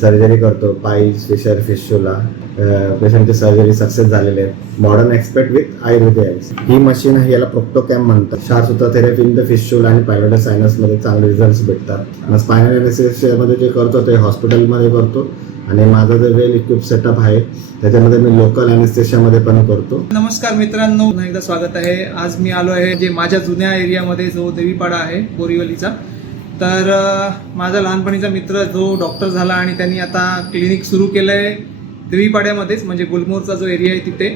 Surgery करतो. Piles, fissure, फिशुला पेशंटची surgery success झालेली आहे. Modern expert with Ayurvedic. He machine आहे, याला प्रोक्टोकॅम म्हणतात. क्षारसूत्र थेरपी इन द फिशुला आणि पायलोटर सायनसमध्ये चांगले रिझल्ट भेटतात. स्पायनल एनेस्थेशियामध्ये जे करतो ते हॉस्पिटलमध्ये करतो आणि माझा जो वेल इक्विप सेटअप आहे त्याच्यामध्ये मी लोकल एनेस्थेशियामध्ये पण करतो. नमस्कार मित्रांनो, पुन्हा एकदा स्वागत आहे. आज मी आलो आहे जे माझ्या जुन्या एरियामध्ये जो देवीपाडा आहे बोरिवलीचा. तर माझा लहानपणीचा मित्र जो डॉक्टर झाला आणि त्यांनी आता क्लिनिक सुरू केलं आहे देवीपाड्यामध्येच, म्हणजे गुलमोरचा जो एरिया आहे तिथे.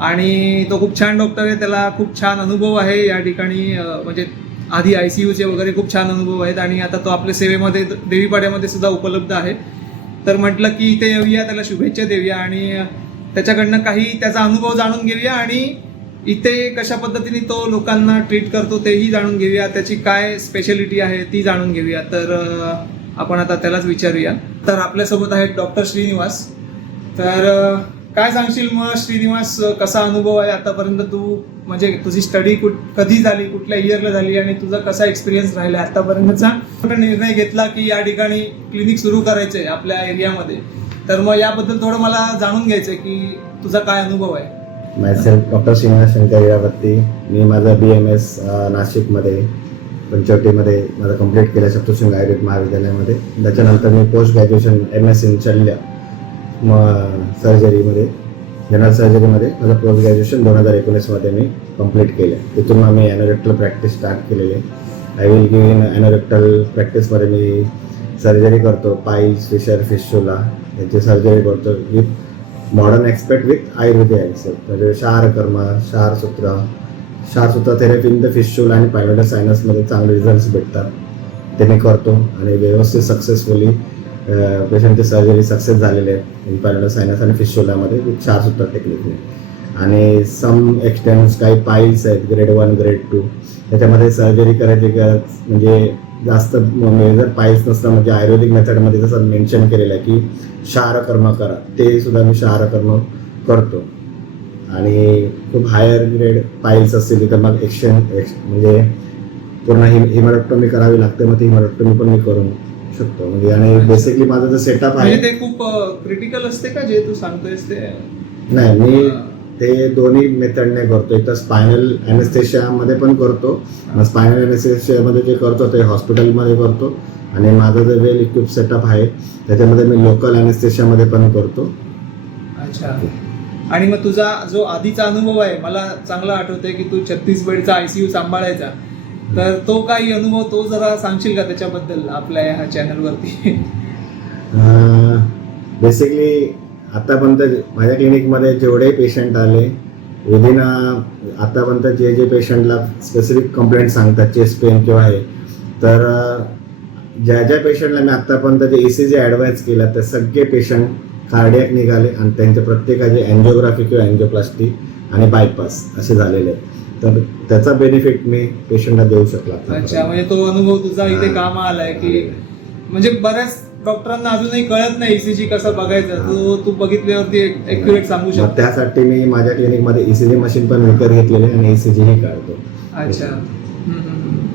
आणि तो खूप छान डॉक्टर आहे, त्याला खूप छान अनुभव आहे या ठिकाणी. म्हणजे आधी ICUचे वगैरे खूप छान अनुभव आहेत आणि आता तो आपल्या सेवेमध्ये देवीपाड्यामध्ये सुद्धा उपलब्ध आहे. तर म्हटलं की इथे येऊया, त्याला शुभेच्छा देऊया आणि त्याच्याकडनं काही त्याचा अनुभव जाणून घेऊया आणि इथे कशा पद्धतीने तो लोकांना ट्रीट करतो तेही जाणून घेऊया. त्याची काय स्पेशालिटी आहे ती जाणून घेऊया. तर आपण आता त्यालाच विचारूया. तर आपल्यासोबत आहेत डॉक्टर श्रीनिवास. तर काय सांगशील मग श्रीनिवास, कसा अनुभव आहे आतापर्यंत? तू म्हणजे तुझी स्टडी कधी झाली, कुठल्या इयरला झाली आणि तुझा कसा एक्सपिरियन्स राहिला आतापर्यंतचा? निर्णय घेतला की या ठिकाणी क्लिनिक सुरू करायचंय आपल्या एरियामध्ये. तर मग याबद्दल थोडं मला जाणून घ्यायचंय की तुझा काय अनुभव आहे. Myself doctor Shrinivas Shankar Iravati. मी माझा BMS नाशिकमध्ये पंचवटीमध्ये माझं कंप्लीट केलं सप्तशृंग आयुर्वेद महाविद्यालयामध्ये. त्याच्यानंतर मी पोस्ट ग्रॅज्युएशन MS इन शल्य सर्जरीमध्ये, जनरल सर्जरीमध्ये माझं पोस्ट ग्रॅज्युएशन 2019मध्ये मी कंप्लीट केलं. तिथून मग मी ॲनोरेक्टल प्रॅक्टिस स्टार्ट केलेली आहे. I will give in anorectal प्रॅक्टिसमध्ये मी सर्जरी करतो. पाईल्स, फिशर, फिशुला याची सर्जरी करतो with modern expert with Ayurvedic. म्हणजे क्षारकर्म, क्षारसूत्र थेरपी इन द फिशुला आणि पायलोटर सायनसमध्ये चांगले रिझल्ट भेटतात. ते मी करतो आणि व्यवस्थित सक्सेसफुली पेशंटची सर्जरी सक्सेस झालेली आहे इन पायलोटर सायनस आणि फिशुलामध्ये विथ क्षारसूत्र टेक्निकने. आणि सम एक्सटेन्स काही पाईल्स आहेत ग्रेड 1, ग्रेड 2, त्याच्यामध्ये सर्जरी करायची म्हणजे जास्त जर पाईल्स नसतं म्हणजे आयुर्वेदिक मेथडमध्ये जसं मेन्शन केलेलं आहे की क्षारकर्म करा, ते सुद्धा मी क्षारकर्म करतो. आणि खूप हायर ग्रेड पाईल्स असतील तर मग म्हणजे पूर्ण हिमोरेक्टोमी करावी लागते. मग ती हिमोरेक्टोमी पण मी करू शकतो. म्हणजे आणि बेसिकली माझं जे सेटअप आहे ते खूप क्रिटिकल असते का जे तू सांगतोयस ते? नाही, मी ते दोन्ही मेथडने करतो. एक तर स्पायनल एनेस्थेशियामध्ये पण करतो. स्पायनल एनेस्थेशियामध्ये जे करतो ते हॉस्पिटलमध्ये करतो आणि माझं जे वेल इक्विप सेटअप आहे त्याच्यामध्ये मी लोकल एनेस्थेशियामध्ये पण करतो. अच्छा. आणि मग तुझा जो आधीचा अनुभव आहे, मला चांगला आठवतंय की तू 36 बेडचा ICU सांभाळायचा. तर तो काही अनुभव तो जरा सांगशील का त्याच्याबद्दल आपल्या ह्या चॅनलवरती? बेसिकली आतापर्यंत माझ्या क्लिनिकमध्ये जेवढे पेशंट आले विदिन आतापर्यंत जे पेशंटला स्पेसिफिक कंप्लेंट सांगतात चेस्ट पेन किंवा आहे, तर ज्या पेशंटला मी आतापर्यंत जे ECG ॲडवाइस केला ते सगळे पेशंट कार्डियक निघाले आणि त्यांच्या प्रत्येकाची अँजिओग्राफी किंवा अँजिओप्लास्टी आणि बायपास असे झालेले आहेत. तर त्याचा बेनिफिट मी पेशंटला देऊ शकला. अच्छा, म्हणजे तो अनुभव तुझा इथे कामा आलाय की म्हणजे बऱ्याच डॉक्टरांना अजूनही कळत नाही ECG कसं बघायचं, तो तू बघितल्यावरती ॲक्युरेट सांगू शकतो. त्यासाठी मी माझ्या क्लिनिकमध्ये ECG मशीन पण विकत घेतलेली आणि ECG ही काढतो. अच्छा.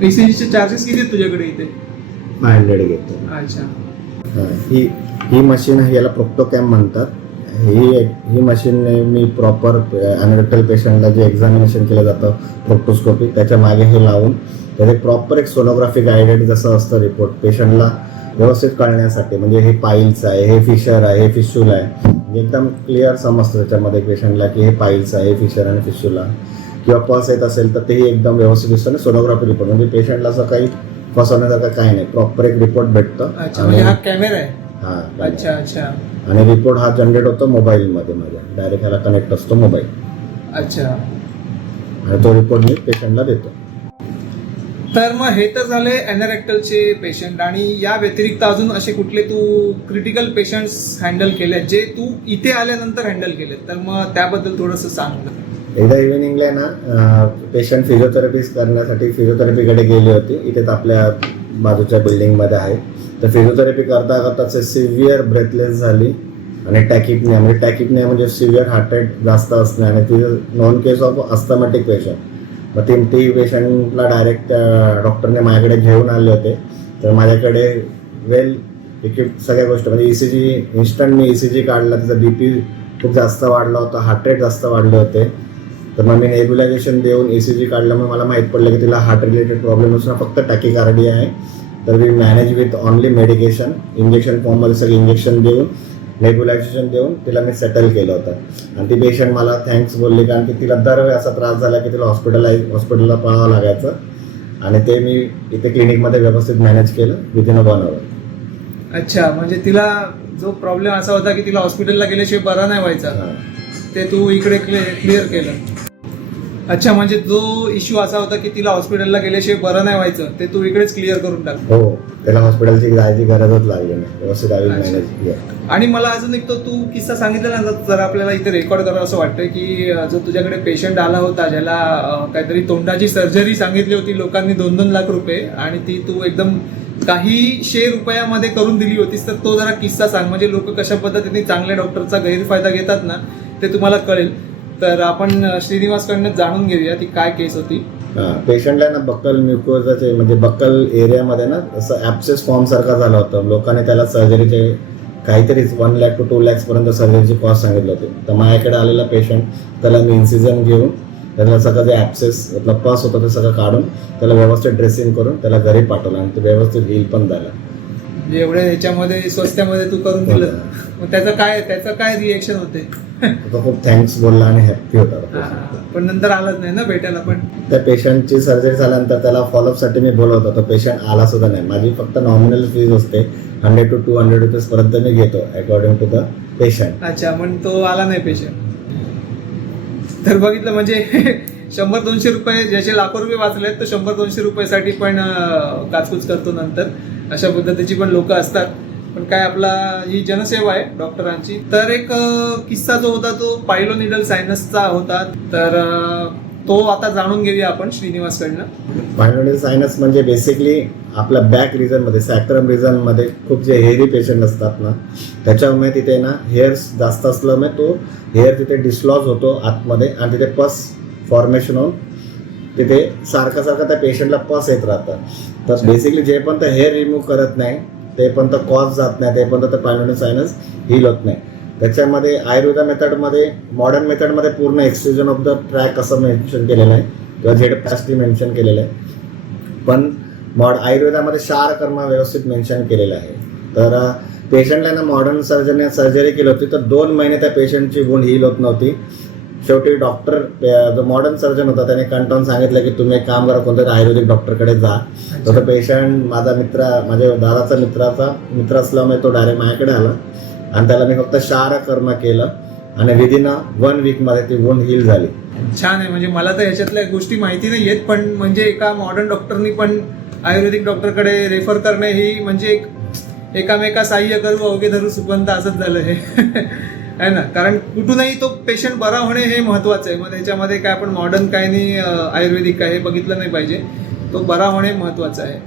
ECGचे चार्जेस किती आहेत तुझ्याकडे इथे? 500 घेतो. अच्छा. ही मशीन आहे, याला प्रोक्टोकॅम म्हणतात. ही मशीनने मी प्रॉपर ॲनोरेक्टल पेशंटला जे एक्झामिनेशन केलं जातं प्रोक्टोस्कोपी, त्याच्या मागे हे लावून त्याचे प्रॉपर एक सोनोग्राफी गायडेड जसं असतं रिपोर्ट पेशंटला व्यवस्थित कळण्यासाठी. म्हणजे हे पाईल्स आहे, हे फिशर आहे, हे फिशुला आहे, एकदम क्लिअर समजतं त्याच्यामध्ये पेशंटला की हे पाईल्स आहे, हे फिशर आणि फिशुला. किंवा पस येत असेल तर तेही एकदम व्यवस्थित दिसतं ना सोनोग्राफी रिपोर्ट. म्हणजे पेशंटला असं काही फसवण्यासारखं काही नाही, प्रॉपर एक रिपोर्ट भेटतं. म्हणजे हा कॅमेरा आहे? हा. अच्छा अच्छा. आणि रिपोर्ट हा जनरेट होतो मोबाईलमध्ये माझ्या, डायरेक्ट ह्याला कनेक्ट असतो मोबाईल. अच्छा. आणि तो रिपोर्ट मी पेशंटला देतो. तर मग हे तर झाले ॲनोरेक्टलचे पेशंट. आणि या व्यतिरिक्त अजून असे कुठले तू क्रिटिकल पेशंट्स हँडल केले जे तू इथे आल्यानंतर हँडल केले? तर मग त्याबद्दल थोडंसं सांग. एकदा इव्हिनिंगला ना पेशंट फिजिओथेरपी करण्यासाठी फिजिओथेरपीकडे गेली होती. इथेच आपल्या बाजूच्या बिल्डिंगमध्ये आहे. तर फिजिओथेरपी करता करताच सिव्हिअर ब्रेथलेस झाली आणि टॅकिपनिया म्हणजे सिव्हिअर हार्ट रेट जास्त असणे आणि ती नॉन केस ऑफ अस्थमॅटिक पेशंट. मग ती पेशंटला डायरेक्ट डॉक्टरने माझ्याकडे घेऊन आले होते. तर माझ्याकडे वेल सगळ्या गोष्टी म्हणजे ECG इन्स्टंट मी ECG काढला, तिचा BP खूप जास्त वाढला होता, हार्ट रेट जास्त वाढले होते. तर मग मी नेब्युलायझेशन देऊन ECG काढल्यामुळे मला माहीत पडलं की तिला हार्ट रिलेटेड प्रॉब्लेम नसून फक्त टॅकीकार्डिया आहे. तर मी manage with only medication, injection फॉर्ममध्ये सगळे इंजेक्शन देऊन नेब्युलायझेशन देऊन तिला मी सेटल केलं होतं. आणि ती पेशंट मला थँक्स बोलली, कारण की तिला दरवेळी असा त्रास झाला की तिला हॉस्पिटलला पळावं लागायचं आणि ते मी इथे क्लिनिकमध्ये व्यवस्थित मॅनेज केलं विदिन 1 hour. अच्छा, म्हणजे तिला जो प्रॉब्लेम असा होता की तिला हॉस्पिटलला गेल्याशिवाय बरा नाही व्हायचा, ते तू इकडे क्लिअर केलं. अच्छा, म्हणजे जो इश्यू असा होता की तिला हॉस्पिटलला गेल्याशिवाय बरं नाही व्हायचं, ते तू इकडेच क्लिअर करून टाक. हो, त्याला हॉस्पिटलची जायची गरजच लागली नाही, व्यवस्थित आम्ही अच्छा. मॅनेज केलं. आणि मला अजून एक तो तू किस्सा सांगितलेला ना, जरा आपल्याला इथे रेकॉर्ड करावं असं वाटतं की जो तुझ्याकडे पेशंट आला होता ज्याला काहीतरी तोंडाची सर्जरी सांगितली होती लोकांनी 2-2 लाख रुपये, आणि ती तू एकदम काही ₹100 करून दिली होतीस. तर तो जरा किस्सा सांग, म्हणजे लोक कशा पद्धतीने चांगल्या डॉक्टरचा गैरफायदा घेतात ना, ते तुम्हाला कळेल. तर आपण श्रीनिवासकडनं जाणून घेऊया ती काय केस होती. पेशंटला ना बक्कल म्युकोजाचे म्हणजे बक्कल एरियामध्ये ना असं ॲप्सेस फॉर्म सारखा झाला होता. लोकांनी त्याला सर्जरीचे काहीतरी 1 lakh to 2 lakhs पर्यंत सर्जरीची कॉस्ट सांगितली होती. तर माझ्याकडे आलेला पेशंट, त्याला मी इन्सिजन घेऊन त्याला सगळं जे ॲप्सेस आपला पस होतं ते सगळं काढून त्याला व्यवस्थित ड्रेसिंग करून त्याला घरी पाठवलं आणि ते व्यवस्थित हील पण झालं. म्हणजे एवढ्या ह्याच्यामध्ये स्वस्त्यामध्ये तू करून दिलं. मग त्याचं काय रिएक्शन होते? तो खूप थँक्स बोलला आणि हॅप्पी होता. पण नंतर आलाच नाही ना भेटायला. पण त्या पेशंटची सर्जरी झाल्यानंतर त्याला फॉलोअपसाठी मी बोलवत होतो. पेशंट आला सुद्धा नाही. माझी फक्त नॉमिनल फीज असते 100 to 200 रुपीज पर्यंत मी घेतो अकॉर्डिंग टू द पेशंट. अच्छा, पण तो आला नाही पेशंट. तर बघितलं म्हणजे 100-200 रुपये, ज्याचे लाखो रुपये वाचलेत, तर 100-200 रुपयासाठी पण काचकूच करतो नंतर. अशा पद्धतीची पण लोक असतात. पण काय, आपला ही जनसेवा आहे डॉक्टरांची. तर एक किस्सा जो होता तो पायलोनिडल सायनसचा होता. तर तो आता जाणून घेऊया आपण श्रीनिवासकडनं. पायलोनिडल सायनस म्हणजे बेसिकली आपल्या बॅक रिजनमध्ये, सॅक्रम रिजनमध्ये खूप जे हेअरी पेशंट असतात ना, त्याच्यामुळे तिथे ना हेअर्स जास्त असल्यामुळे तो हेअर तिथे डिस्लॉज होतो आतमध्ये आणि तिथे पस फॉर्मेशन होऊन तिथे सारखं त्या पेशंटला पस येत राहतं. तर बेसिकली जे पण तर हेअर रिमूव्ह करत नाही ते पण तर कॉज जात नाही, ते पण तर पायलोनिडल सायनस हील होत नाही. त्याच्यामध्ये आयुर्वेदा मेथडमध्ये, मॉडर्न मेथडमध्ये पूर्ण एक्सक्लुजन ऑफ द ट्रॅक असं मेन्शन केलेलं आहे किंवा झेडप्लास्टी मेन्शन केलेलं आहे. पण आयुर्वेदामध्ये क्षार कर्म व्यवस्थित मेन्शन केलेलं आहे. तर पेशंटला ना मॉडर्न सर्जरी केली होती, तर 2 महिने त्या पेशंटची वूंड हील होत नव्हती. शेवटी डॉक्टर, जो मॉडर्न सर्जन होता, त्याने कंटाळून सांगितलं की तुम्ही एक काम करा, कोणत्या आयुर्वेदिक डॉक्टरकडे जा. तर तो पेशंट माझ्या दादाचा मित्र असल्यामुळे तो डायरेक्ट माझ्याकडे आला आणि त्याला मी फक्त क्षार कर्म केलं आणि विदिन 1 weekमध्ये ती वूंड हील झाली. छान आहे. म्हणजे मला तर ह्याच्यातल्या गोष्टी माहिती नाही आहेत, पण म्हणजे एका मॉडर्न डॉक्टरनी पण आयुर्वेदिक डॉक्टरकडे रेफर करणे ही म्हणजे एकामेका साह्य करू अवघे धरू सुपंत असंच झालं हे आहे ना. कारण कुठूनही तो पेशंट बरा होणे हे महत्वाचं आहे. मग त्याच्यामध्ये काय आपण मॉडर्न काय नाही आयुर्वेदिक काय हे बघितलं नाही पाहिजे. तो बरा होणे महत्वाचं आहे.